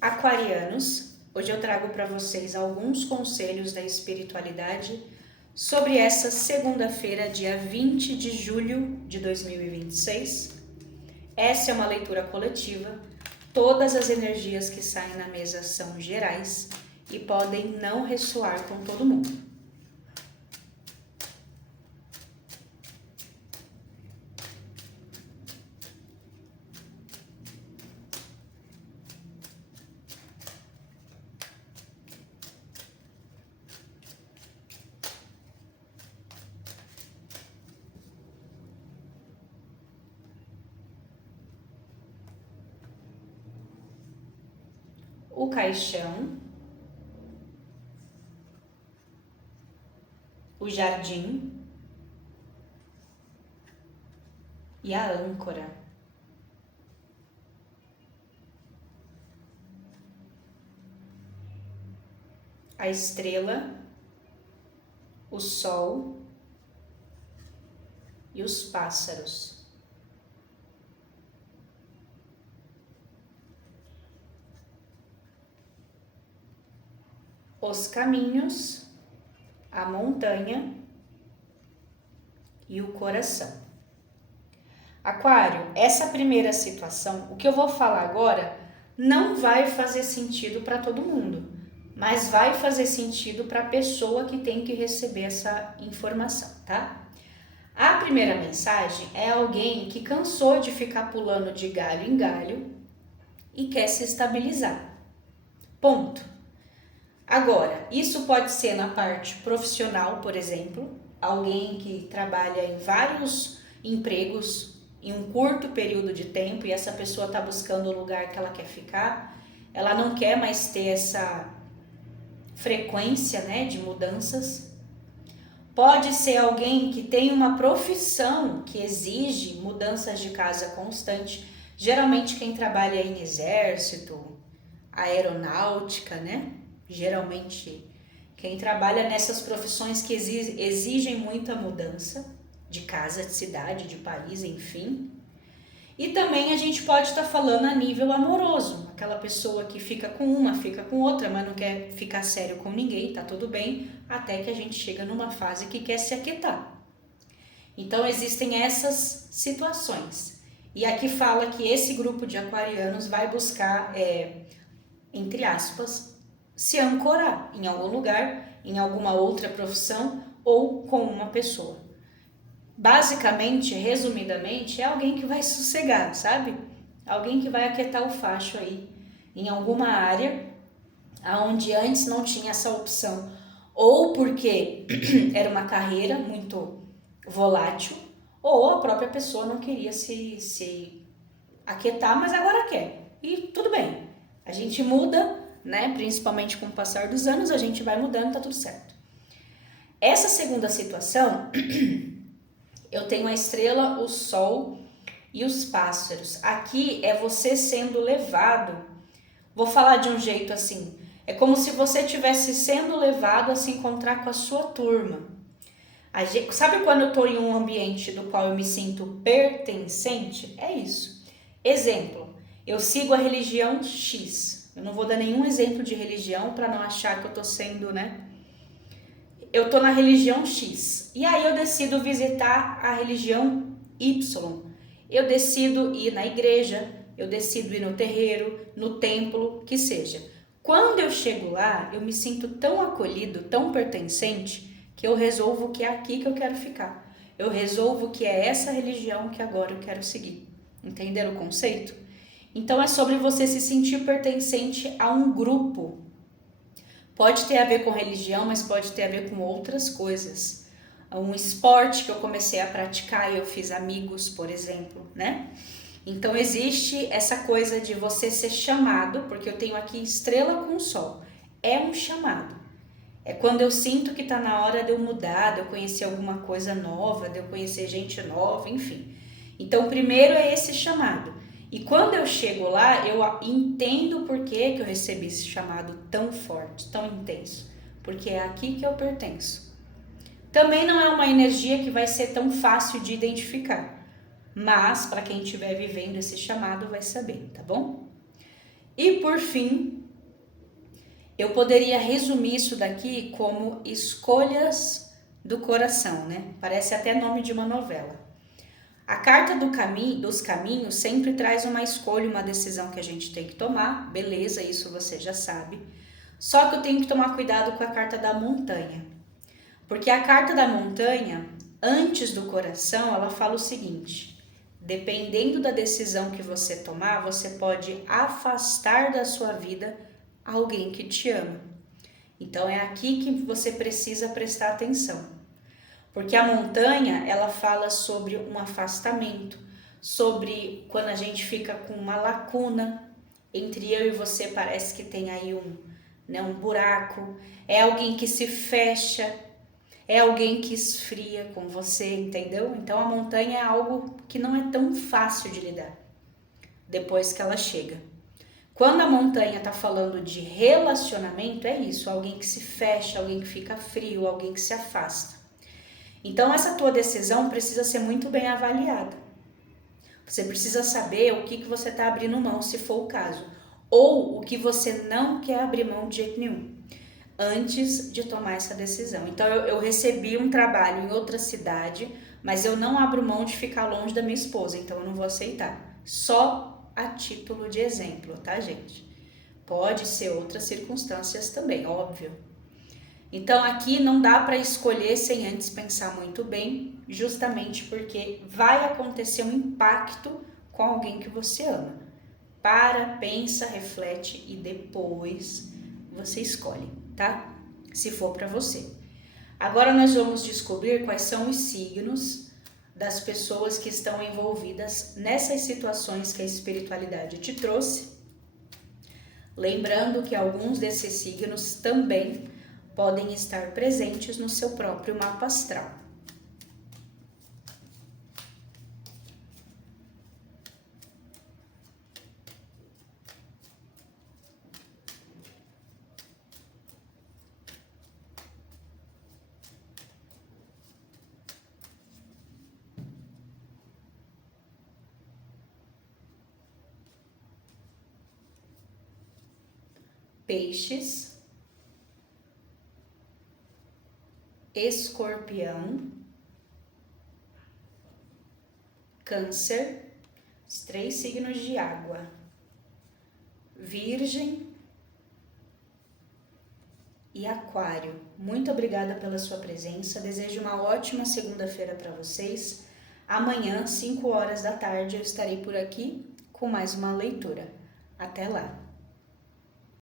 Aquarianos, hoje eu trago para vocês alguns conselhos da espiritualidade sobre essa segunda-feira, dia 20 de julho de 2026. Essa é uma leitura coletiva, todas as energias que saem na mesa são gerais e podem não ressoar com todo mundo. O caixão, o jardim e a âncora. A estrela, o sol e os pássaros. Os caminhos, a montanha e o coração. Aquário, essa primeira situação, o que eu vou falar agora não vai fazer sentido para todo mundo, mas vai fazer sentido para a pessoa que tem que receber essa informação, tá? A primeira mensagem é alguém que cansou de ficar pulando de galho em galho e quer se estabilizar. Ponto. Agora, isso pode ser na parte profissional, por exemplo, alguém que trabalha em vários empregos em um curto período de tempo e essa pessoa está buscando o lugar que ela quer ficar, ela não quer mais ter essa frequência, né, de mudanças. Pode ser alguém que tem uma profissão que exige mudanças de casa constante, geralmente quem trabalha em exército, aeronáutica, né? Geralmente, quem trabalha nessas profissões que exigem muita mudança de casa, de cidade, de país, enfim. E também a gente pode estar falando a nível amoroso, aquela pessoa que fica com uma, fica com outra, mas não quer ficar sério com ninguém, tá tudo bem, até que a gente chega numa fase que quer se aquietar. Então existem essas situações. E aqui fala que esse grupo de aquarianos vai buscar, entre aspas, se ancorar em algum lugar, em alguma outra profissão ou com uma pessoa. Basicamente, resumidamente, é alguém que vai sossegar, sabe? Alguém que vai aquietar o facho aí em alguma área onde antes não tinha essa opção, ou porque era uma carreira muito volátil, ou a própria pessoa não queria se aquietar, mas agora quer. E tudo bem, a gente muda, né? Principalmente com o passar dos anos, a gente vai mudando, tá tudo certo. Essa segunda situação, eu tenho a estrela, o sol e os pássaros. Aqui é você sendo levado, vou falar de um jeito assim, é como se você estivesse sendo levado a se encontrar com a sua turma. Sabe quando eu tô em um ambiente do qual eu me sinto pertencente? É isso. Exemplo, eu sigo a religião X. Eu não vou dar nenhum exemplo de religião para não achar que eu tô sendo, né? Eu tô na religião X. E aí eu decido visitar a religião Y. Eu decido ir na igreja, eu decido ir no terreiro, no templo, que seja. Quando eu chego lá, eu me sinto tão acolhido, tão pertencente, que eu resolvo que é aqui que eu quero ficar. Eu resolvo que é essa religião que agora eu quero seguir. Entenderam o conceito? Então é sobre você se sentir pertencente a um grupo. Pode ter a ver com religião, mas pode ter a ver com outras coisas. Um esporte que eu comecei a praticar e eu fiz amigos, por exemplo, né? Então existe essa coisa de você ser chamado, porque eu tenho aqui estrela com sol. É um chamado. É quando eu sinto que tá na hora de eu mudar, de eu conhecer alguma coisa nova, de eu conhecer gente nova, enfim. Então primeiro é esse chamado. E quando eu chego lá, eu entendo por que eu recebi esse chamado tão forte, tão intenso. Porque é aqui que eu pertenço. Também não é uma energia que vai ser tão fácil de identificar. Mas, para quem estiver vivendo esse chamado, vai saber, tá bom? E por fim, eu poderia resumir isso daqui como escolhas do coração, né? Parece até nome de uma novela. A carta dos caminhos sempre traz uma escolha, uma decisão que a gente tem que tomar, beleza, isso você já sabe. Só que eu tenho que tomar cuidado com a carta da montanha. Porque a carta da montanha, antes do coração, ela fala o seguinte: dependendo da decisão que você tomar, você pode afastar da sua vida alguém que te ama. Então é aqui que você precisa prestar atenção. Porque a montanha, ela fala sobre um afastamento, sobre quando a gente fica com uma lacuna entre eu e você, parece que tem aí um buraco, é alguém que se fecha, é alguém que esfria com você, entendeu? Então a montanha é algo que não é tão fácil de lidar depois que ela chega. Quando a montanha está falando de relacionamento, é isso, alguém que se fecha, alguém que fica frio, alguém que se afasta. Então essa tua decisão precisa ser muito bem avaliada. Você precisa saber o que você está abrindo mão, se for o caso, ou o que você não quer abrir mão de jeito nenhum, antes de tomar essa decisão. Então eu recebi um trabalho em outra cidade, mas eu não abro mão de ficar longe da minha esposa, então eu não vou aceitar. Só a título de exemplo, tá, gente? Pode ser outras circunstâncias também, óbvio. Então aqui não dá para escolher sem antes pensar muito bem, justamente porque vai acontecer um impacto com alguém que você ama. Para, pensa, reflete e depois você escolhe, tá? Se for para você. Agora nós vamos descobrir quais são os signos das pessoas que estão envolvidas nessas situações que a espiritualidade te trouxe. Lembrando que alguns desses signos também podem estar presentes no seu próprio mapa astral. Peixes, Escorpião, Câncer, os 3 signos de água, Virgem e Aquário. Muito obrigada pela sua presença. Desejo uma ótima segunda-feira para vocês. Amanhã, 5 horas da tarde, eu estarei por aqui com mais uma leitura. Até lá!